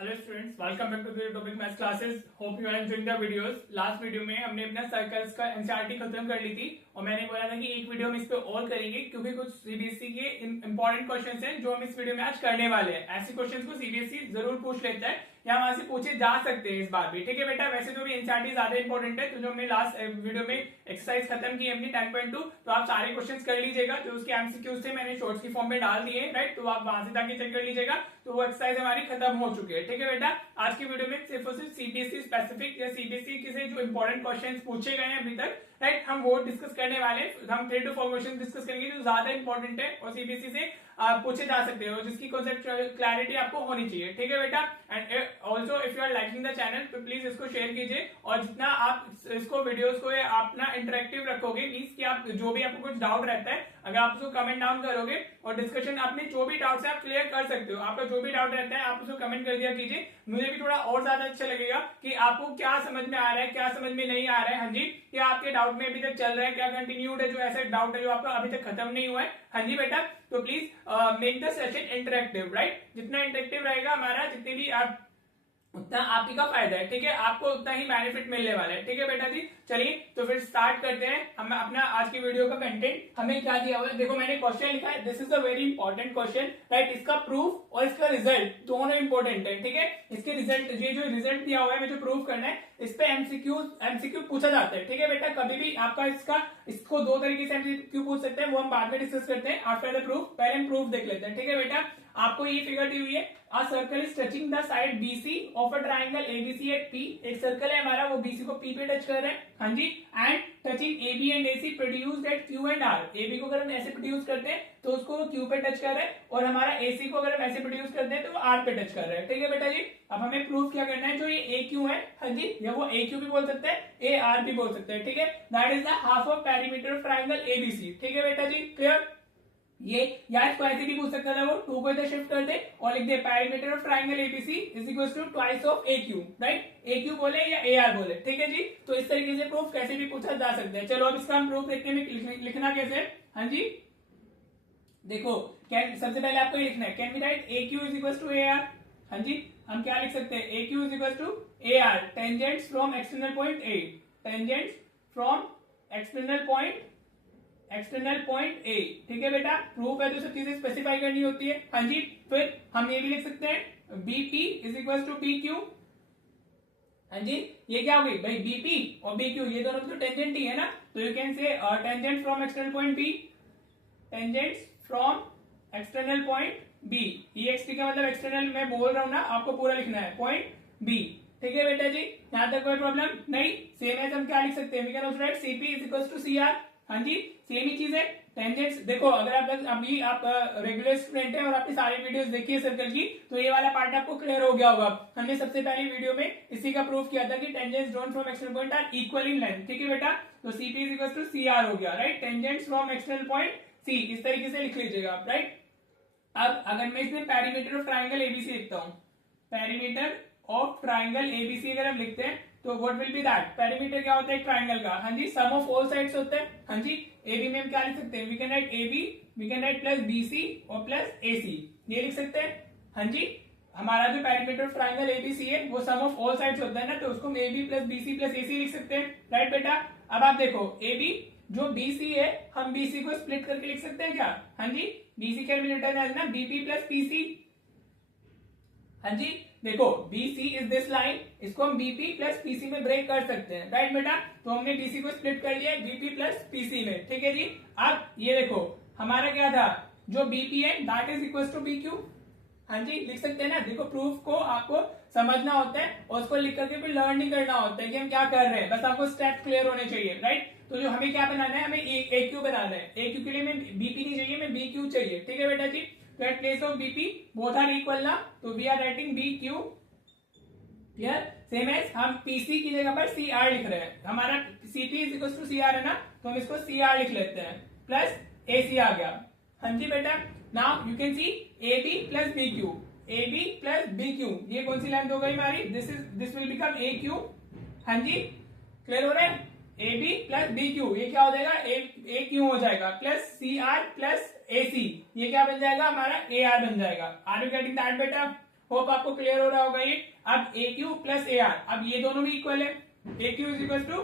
Hello students, welcome back to the topic maths classes. Hope you are enjoying the videos. Last video में हमने अपना circles का NCERT खत्म कर ली थी और मैंने बोला था कि एक वीडियो में इस पे और करेंगे क्योंकि कुछ सीबीएसई के इंपॉर्टेंट क्वेश्चंस हैं जो हम इस वीडियो में आज करने वाले हैं। ऐसे क्वेश्चंस को सीबीएसई जरूर पूछ लेता है या वहां से पूछे जा सकते हैं इस बार भी। ठीक है बेटा, वैसे तो भी एनसीईआरटी ज्यादा इंपॉर्टेंट है, तो जो हमने लास्ट वीडियो में एक्सरसाइज खत्म की अपनी 10.2, तो आप सारे क्वेश्चंस कर लीजिएगा। जो उसके एमसीक्यूज थे मैंने शॉर्ट्स की फॉर्म में डाल दिए, राइट, तो आप वहां से जाके चेक कर लीजिएगा। तो वो एक्सरसाइज हमारी खत्म हो चुकी है। ठीक है बेटा, आज की वीडियो में सिर्फ और सिर्फ सीबीएसई स्पेसिफिक या सीबीएसई के से जो इंपॉर्टेंट क्वेश्चंस पूछे गए हैं अभी तक, राइट, हम वो डिस्कस करने वाले हैं। हम 3 to 4 क्वेश्चन डिस्कस करेंगे जो ज्यादा इंपॉर्टेंट है और सीबीएसई से पूछे जा सकते हो, जिसकी कॉन्सेप्चुअल क्लैरिटी आपको होनी चाहिए। ठीक है बेटा, and also if you are liking the channel तो प्लीज इसको शेयर कीजिए, और जितना आप इसको वीडियोस को अपना इंटरेक्टिव रखोगे, मीन्स कि आप जो भी आपको कुछ डाउट रहता है, अगर आप उसको कमेंट डाउन करोगे और डिस्कशन अपने जो भी डाउट्स है आप क्लियर कर सकते हो। आपका जो भी डाउट रहता है आप उसको कमेंट कर दिया कीजिए, मुझे भी थोड़ा और ज्यादा अच्छा लगेगा कि आपको क्या समझ में आ रहा है, क्या समझ में नहीं आ रहा है। हाँ जी, क्या आपके डाउट में अभी तक चल रहा है, क्या कंटिन्यूड है, जो ऐसा डाउट है जो आपका अभी तक खत्म नहीं हुआ है। हाँ जी बेटा, तो please make the session interactive, right. जितना इंटरेक्टिव रहेगा हमारा, जितने भी आप, उतना आप ही का फायदा है। ठीक है, आपको उतना ही बेनिफिट मिलने वाला है। ठीक है बेटा जी, चलिए तो फिर स्टार्ट करते हैं हम अपना आज की वीडियो का कंटेंट। हमें क्या दिया हुआ है, देखो मैंने क्वेश्चन लिखा है, this is a very important question, right. इसका प्रूफ और इसका रिजल्ट दोनों इंपॉर्टेंट है। ठीक है, इसके रिजल्ट, ये जो रिजल्ट दिया हुआ है, मुझे प्रूफ करना है, इस पे एमसीक्यू पूछा जाता है। ठीक है बेटा, कभी भी आपका इसको दो तरीके से एमसीक्यू पूछ सकते हैं, वो हम बाद में डिस्कस करते हैं आफ्टर द प्रूफ। पहले हम प्रूफ देख लेते हैं। ठीक है बेटा, आपको ये फिगर दी हुई है, a circle is touching the side BC of a triangle ABC at P. एक सर्कल है हमारा, वो बीसी को पी पे टच कर रहा है। हाँ जी, and touching AB and AC produced at Q and R. AB को अगर हम ऐसे प्रोड्यूस करते हैं तो उसको वो क्यू पे टच कर रहा है, और हमारा एसी को अगर हम ऐसे प्रोड्यूस करते हैं तो वो आर पे टच कर रहा है। ठीक है बेटा जी, अब हमें प्रूफ क्या करना है, जो ये ए क्यू है, हाँ जी, या वो ए क्यू भी बोल सकते हैं, ए आर भी बोल सकते हैं। ठीक है, that is the half of perimeter of triangle ABC. ठीक है बेटा जी, क्लियर। ये या इसको ऐसे भी पूछ सकता था, वो 2 को इधर शिफ्ट कर दे और लिख दे perimeter of triangle ABC is equal to twice of A Q, right. A Q बोले या ए आर बोले। ठीक है जी, तो इस तरीके से प्रूफ कैसे भी पूछा जा सकता है। चलो अब इसका हम प्रूफ देखते हैं, लिखना कैसे। हाँ जी, देखो सबसे पहले आपको ये लिखना है, can be write A Q is equal to A R. हाँ जी, हम क्या लिख सकते हैं, A Q is equal to A R tangents from external point A, tangents from external point A. ठीक है बेटा, प्रूफ है तो सब चीजें स्पेसिफाई करनी होती है। हाँ जी, फिर हम ये भी लिख सकते हैं, BP is equal to B Q. हाँ जी, ये क्या हो गई भाई, बीपी और बी क्यू, ये दोनों तो टेंजेंट ही है ना, तो you can say tangent from external point B, tangents from external point B. EXT का मतलब एक्सटर्नल मैं बोल रहा हूं ना, आपको पूरा लिखना है, पॉइंट बी। ठीक है बेटा जी, यहां तक कोई प्रॉब्लम नहीं। सेम एज हम क्या लिख सकते हैं, we can also write CP is equal to CR। हाँ जी, सेम ही चीज है। टेंजेंट्स, देखो अगर अभी आप रेगुलर स्टूडेंट हैं और आपने सारी वीडियोस देखी है सर्कल की, तो ये वाला पार्ट आपको क्लियर हो गया होगा। हमने सबसे पहले वीडियो में इसी का प्रूफ किया था कि tangents drawn from external point are equal in length. ठीक है बेटा, तो CP is equal to CR हो गया, right. Tangents from external point C, इस तरीके से लिख लीजिएगा आप, राइट। अब अगर मैं इसमें पेरीमीटर ऑफ ट्राइंगल एबीसी लिखता हूं, पेरीमीटर ऑफ ट्राइंगल एबीसी अगर हम लिखते हैं तो what will be that, perimeter क्या होता है ट्राइंगल का, हाँ जी, सम ऑफ ऑल साइड्स होता है। हाँ जी, एबी में हम क्या लिख सकते हैं, we can write AB, we can write plus BC और प्लस एसी, ये लिख सकते हैं। हाँ जी, हमारा जो पेरीमीटर ऑफ ट्राइंगल एबीसी है वो सम ऑफ ऑल साइड्स होता है ना, तो उसको हम AB plus BC plus AC लिख सकते हैं, राइट बेटा। अब आप देखो, एबी जो बीसी है, हम बीसी को स्प्लिट करके लिख सकते हैं क्या, हाँ जी, BC can be written as ना बीपी प्लस पीसी। हाँ जी, देखो बीसी इज दिस लाइन, इसको हम बीपी प्लस पीसी में ब्रेक कर सकते हैं, राइट बेटा। तो हमने बीसी को स्प्लिट कर लिया बीपी प्लस पीसी में। ठीक है जी, अब ये देखो हमारा क्या था, जो बीपी है that is equal to B Q. हाँ जी, लिख सकते हैं ना। देखो प्रूफ को आपको समझना होता है और उसको लिख करके फिर लर्न नहीं करना होता है कि हम क्या कर रहे हैं, बस आपको स्टेप क्लियर होने चाहिए, राइट। तो जो हमें क्या बनाना है, हमें ए क्यू बनाना है। ए क्यू के लिए हमें बीपी नहीं चाहिए, हमें बी क्यू चाहिए। ठीक है बेटा जी, तो at place of BP both are equal ना, तो we are writing B Q. Clear, same as हम पीसी की जगह पर सी आर लिख रहे हैं, हमारा CP is equal to C R है ना, तो हम इसको सी आर लिख लेते हैं, प्लस एसी आ गया। हाँ जी बेटा, now you can see A B plus B Q, A B plus B Q, ये कौन सी लेंथ हो गई हमारी, this will become A Q. हाँ जी, क्लियर हो रहा है, A B plus B Q, ये क्या हो जाएगा, ए क्यू हो जाएगा, plus C R plus A C, ये क्या बन जाएगा हमारा ए आर बन जाएगा। आर यू गेटिंग दैट बेटा। होप आपको क्लियर हो रहा होगा ये। अब A Q plus A R, अब ये दोनों भी इक्वल है, A Q is equal to,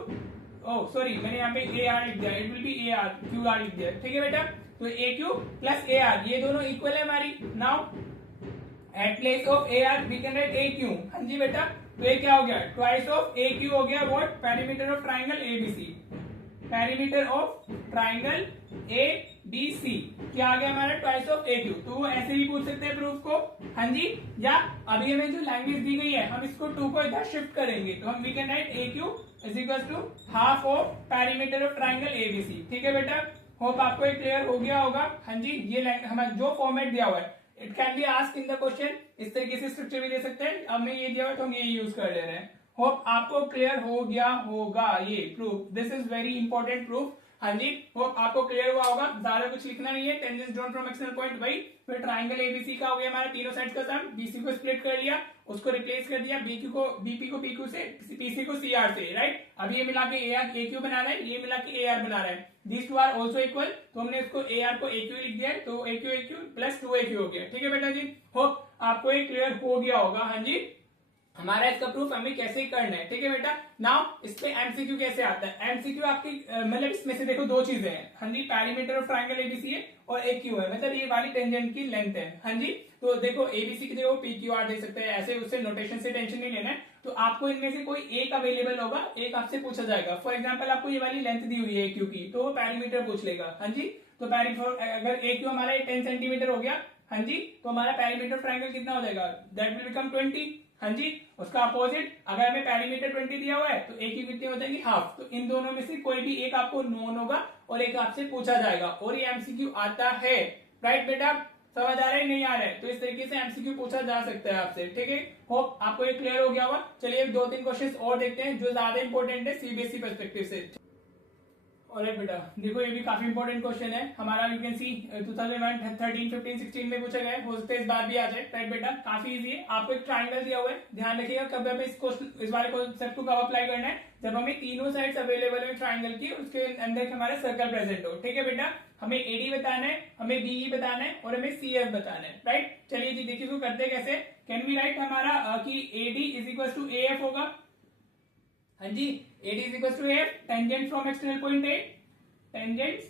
oh sorry मैंने यहाँ पे ए आर लिख दिया, it will be A R Q R लिख दिया, ठीक है बेटा। तो A Q plus A R ये दोनों इक्वल है हमारी। Now at place of A R we can write A Q, हाँ जी बेटा। तो ये क्या हो गया, ट्वाइस ऑफ ए क्यू हो गया what, perimeter of triangle ABC, perimeter of triangle A B C क्या आ गया हमारा, ट्वाइस ऑफ ए क्यू। तो ऐसे भी पूछ सकते हैं प्रूफ को, हाँ जी। या अभी हमें जो लैंग्वेज दी गई है हम इसको 2 को इधर शिफ्ट करेंगे, तो हम we can write A Q is equal to half of perimeter of triangle ABC, ठीक है बेटा। होप आपको ये क्लियर हो गया होगा, हाँ जी। ये हमारा जो फॉर्मेट दिया हुआ है it can be asked in the question, इस तरीके से स्ट्रक्चर भी दे सकते हैं। अब मैं ये दिया हुआ तो हम ये यूज कर ले रहे हैं। होप आपको क्लियर हो गया होगा ये proof, this is very important proof, हाँ जी। होप आपको क्लियर हुआ होगा, ज्यादा कुछ लिखना नहीं है। Tangents drawn from external point भाई, फिर ट्राइंगल एबीसी का हो गया हमारा तीनों साइड्स का सम, बीसी को स्प्लिट कर लिया, उसको रिप्लेस कर दिया बीक्यू को, बीपी को पीक्यू से, पीसी को सीआर से, राइट। अब ये मिला के ए क्यू बना रहा है, ये मिला के ए आर बना रहा है, these two are also equal, तो हमने इसको ए आर को ए क्यू लिख दिया है, तो ए क्यू प्लस 2 हो गया, ठीक है बेटा जी। होप आपको ये क्लियर हो गया होगा, हाँ जी। हमारा इसका प्रूफ हमें कैसे करना है, ठीक है बेटा। नाउ इस पे एमसीक्यू कैसे आता है, एमसीक्यू आपकी मतलब इसमें से देखो 2 चीजें हैं, हाँ जी। पेरीमीटर ऑफ ट्राइंगल एबीसी है और ए क्यू है, मतलब ये वाली टेंजेंट की लेंथ है, हाँ जी। तो देखो एबीसी की जगह पी क्यू आर दे सकते हैं, ऐसे उससे नोटेशन से टेंशन नहीं लेना है। तो आपको इनमें से कोई एक अवेलेबल होगा, एक आपसे पूछा जाएगा। फॉर एग्जाम्पल आपको ये वाली लेंथ दी हुई है ए क्यू की, तो वो पेरीमीटर पूछ लेगा, हाँ जी। तो अगर ए क्यू हमारा 10 सेंटीमीटर हो गया, हाँ जी, तो हमारा पेरीमीटर ट्राइंगल कितना हो जाएगा, दैट विल बिकम 20, हाँ जी। उसका अपोजिट अगर हमें पेरीमीटर 20 दिया हुआ है तो एक की कितनी हो जाएगी, हाफ। तो इन दोनों में से कोई भी एक आपको नोन होगा और एक आपसे पूछा जाएगा, और ये एमसीक्यू आता है, राइट बेटा। समझ आ रहा है नहीं आ रहा है, तो इस तरीके से एमसीक्यू पूछा जा सकता है आपसे, ठीक है। होप आपको ये क्लियर हो गया होगा। चलिए 2-3 क्वेश्चन और देखते हैं जो ज्यादा इंपॉर्टेंट है सीबीएसई पर्सपेक्टिव से। ऑलराइट बेटा, देखो ये भी काफी इंपॉर्टेंट क्वेश्चन है हमारा, यू कैन सी 2001, 13, 15, 16 में पूछा गया है, हो सकता है इस बार भी आ जाए, राइट बेटा। काफी इजी है, आपको एक ट्राइंगल दिया हुआ है, ध्यान रखिएगा कब हमें इस वाले कॉन्सेप्ट को कब अप्लाई करना है, जब हमें तीनों साइड्स अवेलेबल है ट्राइंगल की, उसके अंदर हमारा सर्कल प्रेजेंट हो, ठीक है बेटा। हमें एडी बताना है, हमें बीई बताना है और हमें सीएफ बताना है, राइट। चलिए जी देखिए इसको करते कैसे, कैन वी राइट हमारा कि AD is equal to AF होगा, हाँ जी। AD is equal to F, tangent from external point A, tangents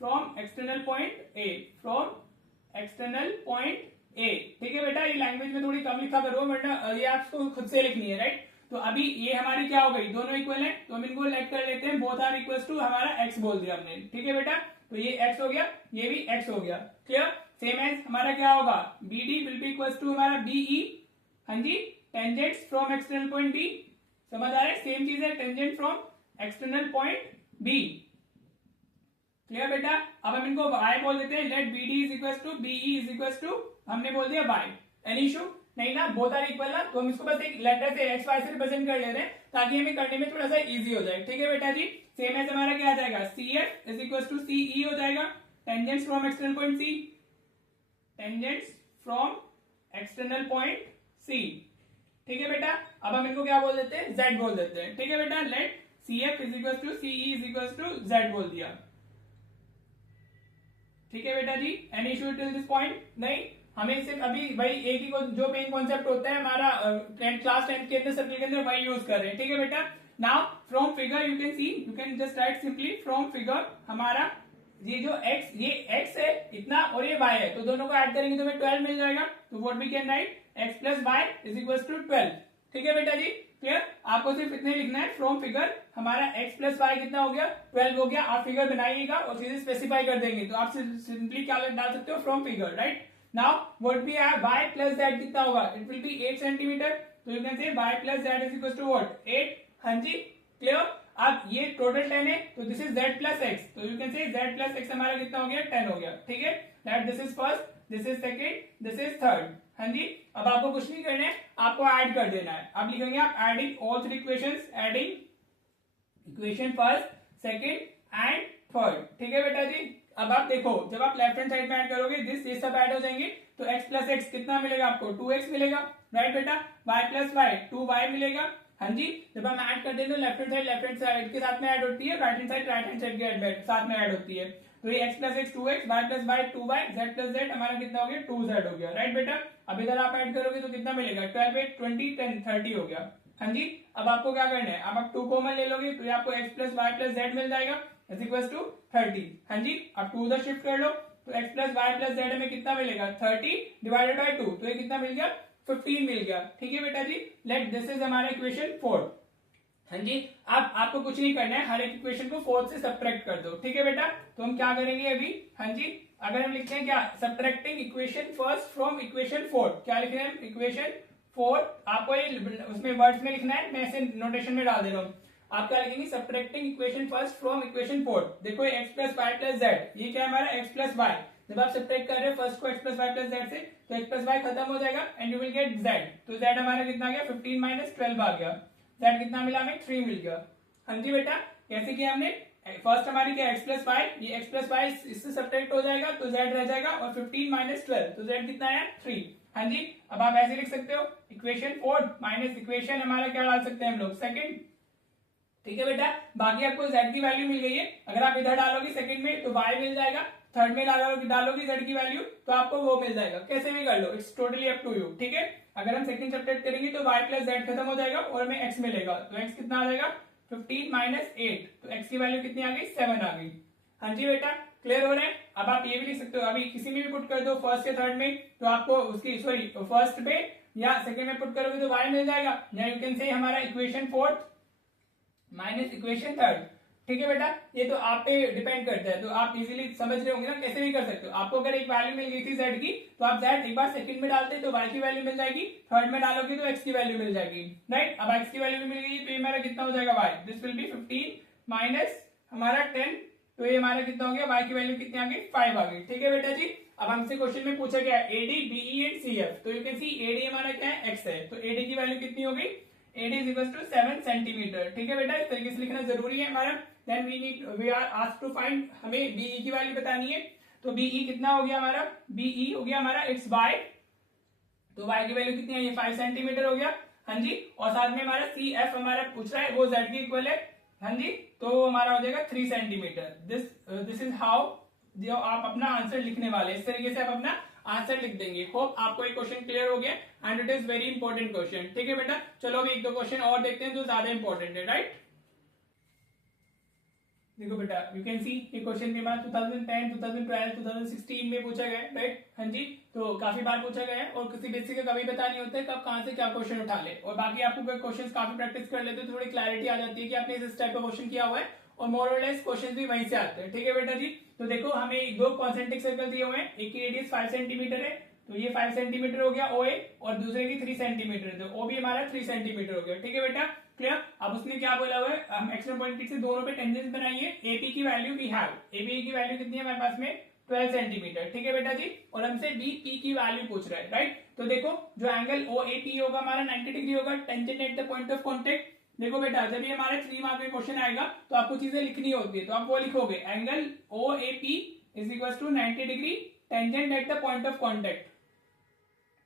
from external point A, from external point A, ठीक है बेटा। ये लैंग्वेज में थोड़ी कम लिखा करो, वरना ये आपको खुद से लिखनी है, राइट। तो अभी ये हमारी क्या हो गई, दोनों इक्वल है, तो हम इनको लेट कर लेते हैं, बोथ आर इक्वल टू हमारा एक्स बोल दिया हमने, ठीक है बेटा। तो ये एक्स हो गया, ये भी एक्स हो गया, क्लियर। सेम एज हमारा क्या होगा, B D will be equal to हमारा बीई, हाँ जी, tangents from external point B, समझ आ रहा है, सेम चीज है, tangent from external point B, clear बेटा। अब हम इनको y बोल देते हैं, let B D is equal to BE is equal to, हमने बोल दिया y, एनी इशू नहीं ना, बोथ आर इक्वल ना, तो हम इसको बस एक लेटर से एक्स वाई से रिप्रेजेंट कर ले रहे हैं ताकि हमें करने में थोड़ा सा इजी हो जाए, ठीक है बेटा जी। सेम एज हमारा क्या आ जाएगा, C F is equal to CE हो जाएगा, tangents from external point C, tangents from external point C, ठीक है बेटा। अब हम इनको क्या बोल देते हैं, z बोल देते हैं, ठीक है बेटा। Let C F is equal to CE is equal to z बोल दिया, ठीक है बेटा जी। Any issue till this point, नहीं हमें सिर्फ अभी भाई एक ही जो मेन कॉन्सेप्ट होता है हमारा क्लास 10 के अंदर सर्कल के अंदर वही यूज कर रहे हैं, ठीक है बेटा। Now from figure you can C, you can just right simply from figure हमारा ये जो x, ये x है इतना और ये y है, तो दोनों को ऐड करेंगे तो हमें 12 मिल जाएगा। तो what we can write, x plus y is equal to 12, ठीक है बेटा जी, क्लियर। आपको सिर्फ इतने लिखना है, फ्रॉम फिगर हमारा x प्लस वाई कितना हो गया, 12 हो गया। आप फिगर बनाइएगा और सीधे स्पेसिफाई कर देंगे, तो आप सिंपली क्या डाल सकते हो, from figure, right. Now what we have, y plus z कितना होगा, इट विल बी 8 सेंटीमीटर, तो you can say y plus z is equal to what, 8, हाँ जी, क्लियर। अब ये टोटल 10 है, तो this is z plus x, तो यू कैन से z प्लस x हमारा कितना हो गया, 10 हो गया, ठीक है। That this is first, this is second, this is third, हाँ जी। अब आपको कुछ नहीं करना है, आपको ऐड कर देना है। अब लिखेंगे आप adding all 3 equations, adding equation first, second and third, ठीक है बेटा जी। अब आप देखो जब आप लेफ्ट हैंड साइड में ऐड करोगे दिस ये सब ऐड हो जाएंगे, तो x प्लस एक्स कितना मिलेगा आपको, 2x मिलेगा, राइट बेटा। y प्लस वाई 2y मिलेगा, हाँ जी। जब हम ऐड करते हैं तो लेफ्ट हैंड साइड के साथ में ऐड होती है, राइट हैंड साइड के साथ में ऐड होती है। तो ये x plus x 2x, y plus y 2y, z plus z हमारा कितना हो गया, 2z हो गया, राइट बेटा। अब इधर आप ऐड करोगे तो कितना मिलेगा, 12 8 20 10 30 हो गया। हाँ जी, अब आपको क्या करना है, अब आप 2 कॉमन ले लोगे तो ये आपको x plus Y plus Z मिल जाएगा इज इक्वल टू 30। हाँ जी, अब 2 उधर शिफ्ट कर लो तो x plus Y plus z में कितना मिलेगा, 30 डिवाइडेड बाई 2, तो ये कितना मिल गया, 15 मिल गया। ठीक है बेटा जी, लेट दिस इज हमारा इक्वेशन 4। हाँ जी, अब आपको कुछ नहीं करना है, हर एक इक्वेशन को 4 से सब्ट्रैक्ट कर दो। ठीक है बेटा, तो हम क्या करेंगे अभी, हाँ जी, अगर हम लिखते हैं क्या, subtracting equation first from equation 4, क्या लिख रहे हैं, इक्वेशन 4, आपको ये उसमें वर्ड्स में लिखना है, मैं ऐसे नोटेशन में डाल दे रहा हूँ। आप क्या लिखेंगे, subtracting equation first from equation 4। देखो x plus Y plus z, ये क्या है हमारा x प्लस वाई, जब आप सब्ट्रैक्ट कर रहे हो फर्स्ट को x plus Y plus z से तो x प्लस वाई खत्म हो जाएगा and you will get z। तो z हमारा कितना गया, 15 माइनस 12 आ गया, z कितना मिला हमें, 3 मिल गया। हाँ जी बेटा, कैसे किया हमने, फर्स्ट हमारी क्या x प्लस वाई, ये x प्लस वाई इससे सब्ट्रैक्ट हो जाएगा तो z रह जाएगा और 15 माइनस 12 तो z कितना है, 3। हाँ जी, अब आप ऐसे लिख सकते हो इक्वेशन 4 माइनस इक्वेशन हमारा क्या डाल सकते हैं हम लोग, सेकंड। ठीक है बेटा, बाकी आपको z की वैल्यू मिल गई है, अगर आप इधर डालोगे सेकंड में तो y मिल जाएगा, थर्ड में डालोगे z की वैल्यू तो आपको वो मिल जाएगा, कैसे भी कर लो, it's totally up to you. ठीक है, अगर हम सेकंड सब्ट्रैक्ट करेंगे तो y प्लस z खत्म हो जाएगा और हमें x मिलेगा, तो x कितना आ जाएगा, 15 माइनस 8, तो x की वैल्यू कितनी आ गई, 7 आ गई। हाँ जी बेटा, क्लियर हो रहा है। अब आप ये भी लिख सकते हो, अभी किसी में भी पुट कर दो फर्स्ट या थर्ड में तो आपको उसकी सॉरी फर्स्ट पे या सेकंड में पुट करोगे तो y मिल जाएगा, या यू कैन से हमारा इक्वेशन 4 माइनस इक्वेशन 3। ठीक है बेटा, ये तो आप पे डिपेंड करता है, तो आप इजीली समझ रहे होंगे ना, कैसे भी कर सकते हो। आपको अगर एक वैल्यू मिल गई थी z की तो आप z एक बार सेकंड में डालते तो y की वैल्यू मिल जाएगी, थर्ड में डालोगे तो x की वैल्यू मिल जाएगी, राइट। अब x की वैल्यू भी मिल गई तो ये हमारा कितना हो जाएगा y, this will B 15 minus हमारा 10, तो ये हमारा कितना हो गया, y की वैल्यू कितनी आ गई, 5 आ गई। ठीक है बेटा जी, अब हमसे क्वेश्चन में पूछा गया AD BE एंड CF, तो यू कैन सी AD हमारा क्या है, x है, तो AD की वैल्यू कितनी हो गई, AD is equals to 7 centimetre. ठीक है बेटा, इस तरीके से लिखना जरूरी है हमारा। Then we are asked to find, हमें BE की वैल्यू बतानी है, तो BE कितना हो गया हमारा, BE हो गया हमारा इट्स y, तो y की वैल्यू कितनी है, ये 5 सेंटीमीटर हो गया। हाँ जी, और साथ में हमारा CF हमारा पूछ रहा है वो z के इक्वल है, हाँ जी, तो हमारा हो जाएगा 3 सेंटीमीटर। दिस इज हाउ जो आप अपना आंसर लिखने वाले, इस तरीके से आप अपना आंसर लिख देंगे। होप आपको ये क्वेश्चन क्लियर हो गया and it is very important question. ठीक है बेटा, चलो अभी एक दो क्वेश्चन और देखते हैं जो ज्यादा इंपॉर्टेंट है, राइट। देखो बेटा, यू कैन सी ये क्वेश्चन भी हमारा 2010, 2012, 2016 में पूछा गया है, राइट। हाँ जी, तो काफी बार पूछा गया है और किसी बेसिक का कभी पता नहीं होता है कब कहां से क्या क्वेश्चन उठा ले, और बाकी आपको क्वेश्चन काफी प्रैक्टिस कर लेते तो थोड़ी क्लैरिटी आ जाती है कि आपने इस टाइप का क्वेश्चन किया हुआ है, और मोर और लेस क्वेश्चन भी वहीं से आते हैं। ठीक है बेटा जी, तो देखो हमें दो कॉन्सेंट्रिक सर्कल दिए हुए हैं, एक की रेडियस 5 सेंटीमीटर है, तो ये 5 सेंटीमीटर हो गया OA, और दूसरे की 3 सेंटीमीटर है, तो O भी हमारा 3 सेंटीमीटर हो गया। ठीक है बेटा, क्लियर। अब उसने क्या बोला हुआ है, हम एक्सट्रा पॉइंट से दोनों पे टेंजेंस बनाइए। AP की वैल्यू वी हैव, AB की वैल्यू कितनी है हमारे पास में, 12 सेंटीमीटर। ठीक है बेटा जी, और हमसे BP की वैल्यू पूछ रहा है, राइट। तो देखो जो एंगल OAP होगा हमारा 90 डिग्री होगा, tangent at the point of contact. देखो बेटा, जब ये हमारे 3 मार्क में क्वेश्चन आएगा तो आपको चीजें लिखनी होती है, तो आप वो लिखोगे, angle OAP is equal to 90 degree tangent at the point of contact.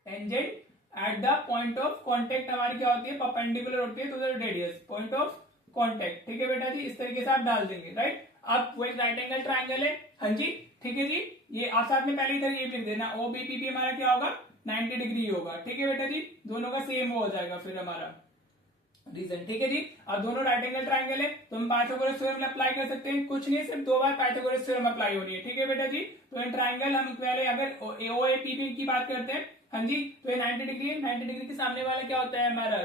Tangent at the point of contact हमारी क्या होती है, परपेंडिकुलर होती है to the radius, point of contact. ठीक है बेटा जी, इस तरीके से आप डाल देंगे, राइट। अब वो एक राइट एंगल ट्राइंगल है, हाँ जी, ठीक है जी। ये आप साथ में पहले इधर ये लिख देना, OBP भी हमारा क्या होगा, 90 डिग्री होगा। ठीक है बेटा जी, दोनों का सेम हो जाएगा फिर हमारा रीजन। ठीक है जी, अब दोनों राइट एंगल ट्राइंगल है तो हम पाइथागोरस थ्योरम अप्लाई कर सकते हैं, कुछ नहीं सिर्फ 2 बार पाइथागोरस थ्योरम अप्लाई होनी है। ठीक है बेटा जी, तो इन ट्राइंगल हम पहले अगर OAPP की बात करते हैं, हाँ जी, तो ये 90 डिग्री है, 90 डिग्री के सामने वाला क्या होता है हमारा,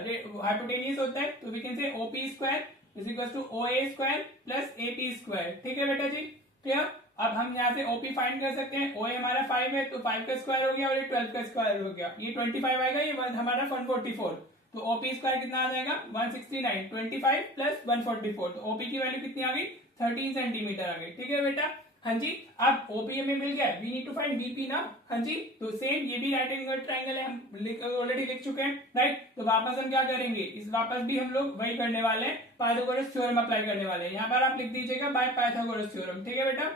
हाइपोटेनियस होता है, तो we can say OP square is equal to OA square plus AP square. ठीक है बेटा जी, क्लियर। अब हम यहाँ से OP फाइंड कर सकते हैं, OA हमारा 5 है तो 5 का स्क्वायर हो गया और ये 12 का स्क्वायर हो गया, ये 25 आएगा, ये हमारा 144, तो OP स्क्वायर कितना आ जाएगा 169, 25 प्लस 144, तो OP की वैल्यू कितनी आ गई 13 सेंटीमीटर आ गई। ठीक है बेटा, हाँ जी। अब OP हमें मिल गया, we need to find BP ना, हाँ जी, तो सेम ये भी राइट एंगल ट्राइंगल है, हम ऑलरेडी लिख चुके हैं, राइट। तो वापस हम क्या करेंगे, इस वापस भी हम लोग वही करने वाले हैं, पाइथागोरस थ्योरम अप्लाई करने वाले हैं। यहाँ पर आप लिख दीजिएगा बाय पाइथागोरस थ्योरम। ठीक है बेटा,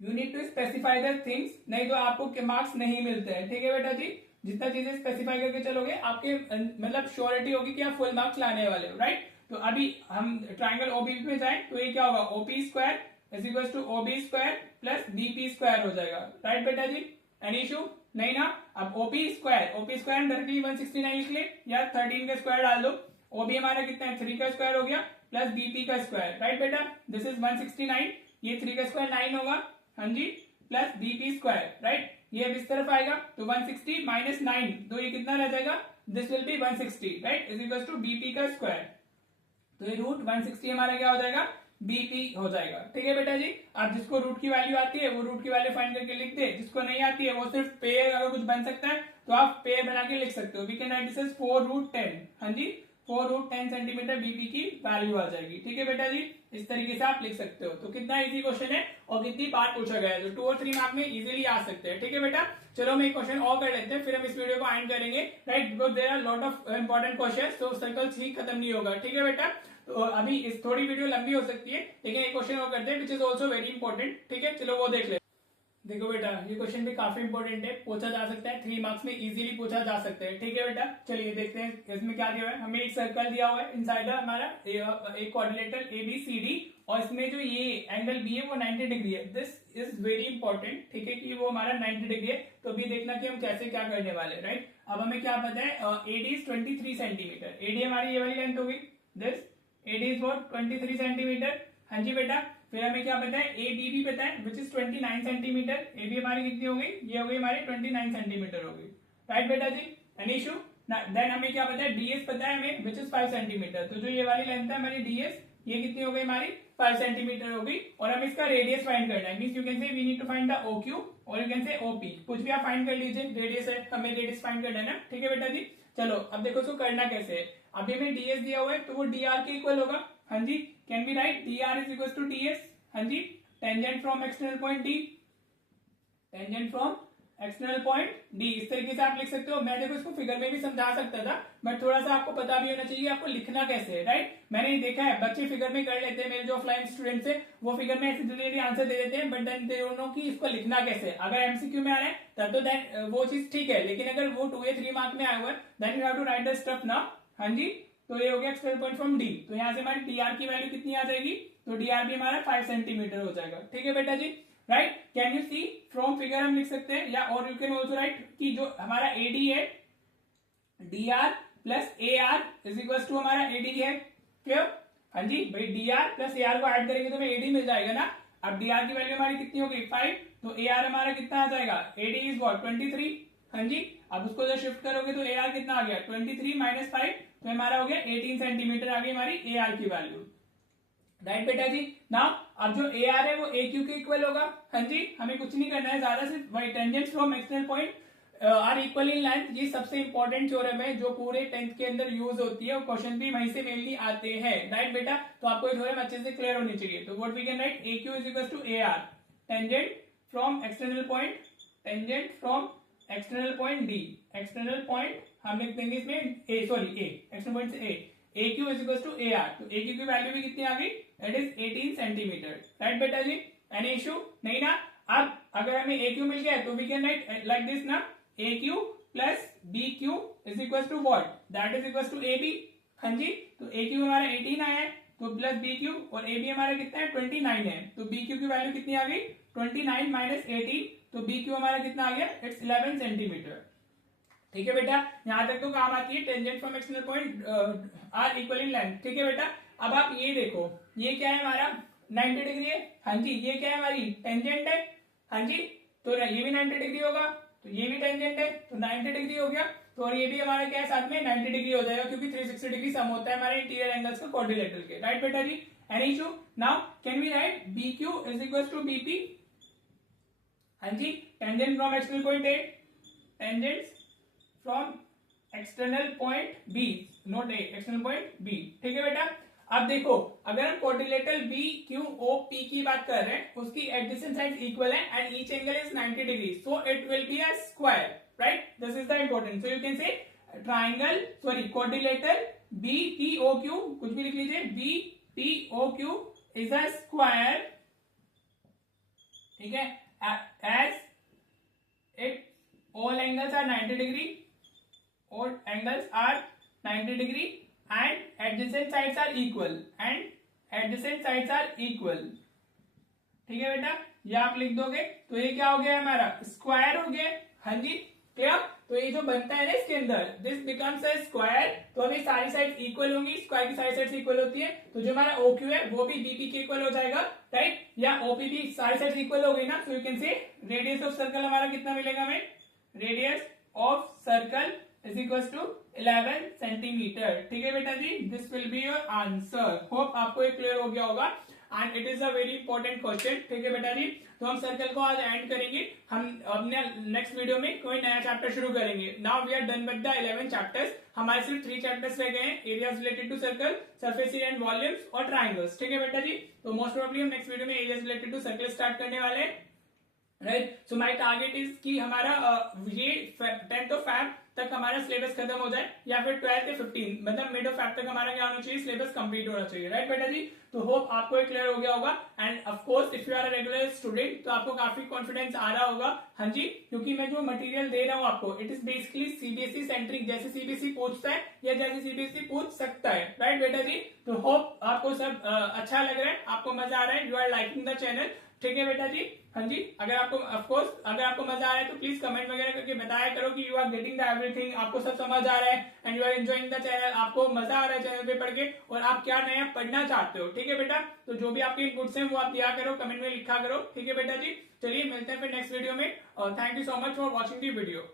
you need to specify the things, नहीं तो आपको मार्क्स नहीं मिलते हैं। ठीक है बेटा जी, जितना चीजें स्पेसिफाई करके चलोगे आपके मतलब श्योरिटी होगी कि आप फुल मार्क्स लाने वाले हो, राइट। तो अभी हम ट्राइंगल OBP में जाएं तो ये क्या होगा, OP square is equal to OB square plus BP square हो जाएगा, राइट बेटा जी। एनी इशू नहीं ना। अब ओपी स्क्वायर हम डायरेक्टली 169 लिख ले या 13 का स्क्वायर डाल दो। ओबी हमारा कितना है 3 का स्क्वायर हो गया प्लस बीपी का स्क्वायर, राइट बेटा, दिस इज 169, ये 3 का स्क्वायर 9 होगा, हाँ जी, प्लस बीपी स्क्वायर, राइट, ये अब इस तरफ आएगा तो 160 माइनस 9, तो ये कितना रह जाएगा, this will be 160, right, is equal to BP का स्क्वायर, तो ये रूट 160 हमारा क्या हो जाएगा, बीपी हो जाएगा। ठीक है बेटा जी, आप जिसको रूट की वैल्यू आती है वो रूट की वैल्यू फाइंड करके लिख दे, जिसको नहीं आती है वो सिर्फ पेयर अगर कुछ बन सकता है तो आप पेयर बना के लिख सकते हो। We can write this as 4 root 10, हाँ जी, 4 रूट 10 सेंटीमीटर बीपी की वैल्यू आ जाएगी। ठीक है बेटा जी, इस तरीके से आप लिख सकते हो। तो कितना इजी क्वेश्चन है और कितनी बार पूछा गया है, तो 2 और 3 मार्क में इजीली आ सकते हैं। ठीक है बेटा, चलो हम एक क्वेश्चन और कर लेते हैं, फिर हम इस वीडियो को एंड करेंगे, right, because there are lot of important question, तो सर्कल्स ही खत्म नहीं होगा। ठीक है बेटा, तो अभी इस थोड़ी वीडियो लंबी हो सकती है, लेकिन एक क्वेश्चन और करते हैं which is also very important. ठीक है, चलो वो देख ले। देखो बेटा, ये क्वेश्चन भी काफी इंपॉर्टेंट है, पूछा जा सकता है, 3 मार्क्स में इजीली पूछा जा सकता है। ठीक है बेटा, चलिए देखते हैं इसमें क्या दिया हुआ है। हमें एक सर्कल दिया हुआ है, इनसाइड हमारा एक क्वाड्रिलेटरल ABCD, और इसमें जो ये एंगल बी है वो 90 डिग्री है। दिस इज वेरी इंपॉर्टेंट, ठीक है, कि वो हमारा 90 डिग्री है, तो अभी देखना कि हम कैसे क्या करने वाले, राइट। अब हमें क्या पता है, AD इज 23 सेंटीमीटर, AD हमारी ये वाली लेंथ हो गई, this AD is what 23 centimetre, हाँ जी बेटा। फिर हमें क्या पता है, AB भी पता है विच इज 29 सेंटीमीटर, AB हमारी कितनी हो गई, ये हो गई हमारी 29 सेंटीमीटर हो गई, राइट बेटा जी, एनी इशू। देन हमें क्या पता है, DS पता है हमें विच इज 5 सेंटीमीटर, तो जो ये वाली लेंथ है हमारी DS, ये कितनी हो गई हमारी 5 सेंटीमीटर हो गई, और हमें इसका रेडियस फाइंड करना है, means you can say we need to find the OQ और यू कैन से OP, कुछ भी आप फाइंड कर लीजिए, रेडियस है, हमें रेडियस फाइंड करना है ना। ठीक है बेटा जी, चलो अब देखो इसको करना कैसे है। अभी हमें DS दिया हुआ है तो वो DR के इक्वल होगा, हाँ जी, can be write DR is equal to DS, हाँ जी, tangent from external point D, tangent from external point D, इस तरीके से आप लिख सकते हो। मैं देखो इसको फिगर में भी समझा सकता था, बट थोड़ा सा आपको पता भी होना चाहिए आपको लिखना कैसे है, राइट। मैंने देखा है बच्चे फिगर में कर लेते हैं, मेरे जो ऑफलाइन स्टूडेंट्स है वो फिगर में ऐसे आंसर दे देते हैं, but then they don't know कि इसको लिखना कैसे है। अगर MCQ में आ रहा है तब तो देन वो चीज ठीक है, लेकिन अगर वो 2 या 3 मार्क में आया हुआ है then you have to write the stuff ना, हाँ जी। तो ये हो गया एक्सटर्नल पॉइंट फ्रॉम D, तो यहाँ से हमारी DR की वैल्यू कितनी आ जाएगी, तो DR भी हमारा 5 सेंटीमीटर हो जाएगा। ठीक है बेटा जी, right, can you see from figure हम लिख सकते हैं, या और यू कैन ऑल्सो राइट कि जो हमारा AD है DR plus AR is equal to हमारा AD है, क्यों, हाँ जी भाई, DR प्लस AR को ऐड करेंगे तो हमें AD मिल जाएगा ना। अब DR की वैल्यू हमारी कितनी हो गई 5, तो AR हमारा कितना आ जाएगा, AD इज व्हाट 23, हाँ जी। अब उसको जब शिफ्ट करोगे तो AR कितना आ गया 23 माइनस 5, तो हमारा हो गया 18 सेंटीमीटर आ गई हमारी AR की वैल्यू, राइट बेटा जी। नाउ अब जो AR है वो AQ के इक्वल होगा, हाँ जी, हमें कुछ नहीं करना है ज्यादा, सिर्फ वही tangents from external point are equal in length, ये सबसे इंपॉर्टेंट थ्योरम है जो पूरे 10th के अंदर यूज होती है और क्वेश्चन भी वहीं से मेनली आते हैं, राइट बेटा। तो आपको ये थ्योरम अच्छे से क्लियर होनी चाहिए। तो what we can write, AQ is equal to AR, tangent from external point, tangent from external point D, external point हम लिख देंगे इसमें A, एक्सटर्नल पॉइंट से A, AQ is equal to AR, तो AQ की वैल्यू भी कितनी आ गई, दैट इज 18 सेंटीमीटर, राइट बेटा जी, एनी इशू नहीं ना। अब अगर हमें AQ मिल गया तो we can write like this ना, AQ plus BQ is equal to what, that is equal to AB, हाँ जी। तो AQ हमारा 18 आया है, तो प्लस BQ, और AB हमारा कितना है 29 है, तो BQ की वैल्यू कितनी आ गई 29 माइनस 18, तो BQ हमारा कितना आ गया, इट्स 11 सेंटीमीटर। ठीक है बेटा, यहां तक तो काम आती है, tangent from external point are equal in length. ठीक है बेटा, अब आप ये देखो, ये क्या है हमारा 90 डिग्री है, हाँ जी, ये क्या है हमारी टेंजेंट है, हाँ जी, तो ये भी 90 डिग्री होगा, तो ये भी टेंजेंट है, तो 90 डिग्री हो गया, तो और ये भी हमारा क्या है साथ में 90 डिग्री हो जाएगा, क्योंकि 360 डिग्री सम होता है हमारे इंटीरियर एंगल्स का क्वाड्रिलेटरल के, राइट बेटा जी, any issue. Now can we write BQ is equal to BP, हाँ जी, tangent from external point A, tangents from external point B, not A, external point B। ठीक है बेटा, अब देखो अगर हम क्वाड्रिलेटरल BQOP की बात कर रहे हैं, उसकी एडजेसेंट साइड्स इक्वल है and each angle is 90 degree, so it will be a square, right, this is the important. So you can से ट्राइंगल, सॉरी क्वाड्रिलेटरल BPOQ, कुछ भी लिख लीजिए, BPOQ इज अ स्क्वायर, ठीक है, as it all angles are 90 degree, all angles are 90 degree and adjacent sides are equal, and adjacent sides are equal। ठीक है बेटा, ये आप लिख दोगे तो ये क्या हो गया हमारा स्क्वायर हो गया, हाँ जी। क्लियर? तो ये जो बनता है ना इसके अंदर, दिस बिकम्स अ स्क्वायर। तो अभी सारी साइड इक्वल होंगी, स्क्वायर की सारी साइड इक्वल होती है, तो जो हमारा OQ है वो भी BP के इक्वल हो जाएगा, राइट? या OP भी सारी साइड इक्वल हो गई ना, so you can say radius of circle हमारा कितना मिलेगा हमें? Radius of circle is equal to 11 centimetre. ठीक है बेटा जी, this will be your answer. Hope आपको ये क्लियर हो गया होगा and it is a very important question. ठीक है बेटा जी, तो हम सर्कल को आज एंड करेंगे, हम अपने नेक्स्ट वीडियो में कोई नया चैप्टर शुरू करेंगे। Now we are done with the 11 chapters. हमारे सिर्फ 3 चैप्टर्स रह गए हैं, areas related to circle, surface area and volumes और ट्राइंगल्स। ठीक है बेटा जी, तो मोस्ट प्रोबेबली हम नेक्स्ट वीडियो में areas related to circle start करने वाले हैं, right? So my target is कि हमारा ये 10th ऑफ Feb तक हमारा सिलेबस खत्म हो जाए, या फिर 12th या 15 मतलब मिड ऑफ Feb तक हमारा क्या होना चाहिए, सिलेबस कंप्लीट होना चाहिए, राइट बेटा जी? तो होप आपको ये क्लियर हो गया होगा and of course if you are a regular student तो आपको काफी कॉन्फिडेंस आ रहा होगा। हाँ जी, क्योंकि मैं जो मटेरियल दे रहा हूँ आपको, it is basically CBSE centric, जैसे CBSE पूछता है या जैसे CBSE पूछ सकता है, राइट बेटा जी? तो होप आपको सब अच्छा लग रहा है, आपको मजा आ रहा है, you are liking the channel. ठीक है बेटा जी, हाँ जी, अगर आपको ऑफ कोर्स अगर आपको मजा आ रहा है तो प्लीज कमेंट वगैरह करके बताया करो कि you are getting the everything, आपको सब समझ आ रहा है and you are enjoying the channel, आपको मजा आ रहा है चैनल पे पढ़ के और आप क्या नया पढ़ना चाहते हो। ठीक है बेटा, तो जो भी आपके इनपुट्स हैं वो आप दिया करो, कमेंट में लिखा करो। ठीक है बेटा जी, चलिए मिलते हैं फिर नेक्स्ट वीडियो में और thank you so much for watching the video.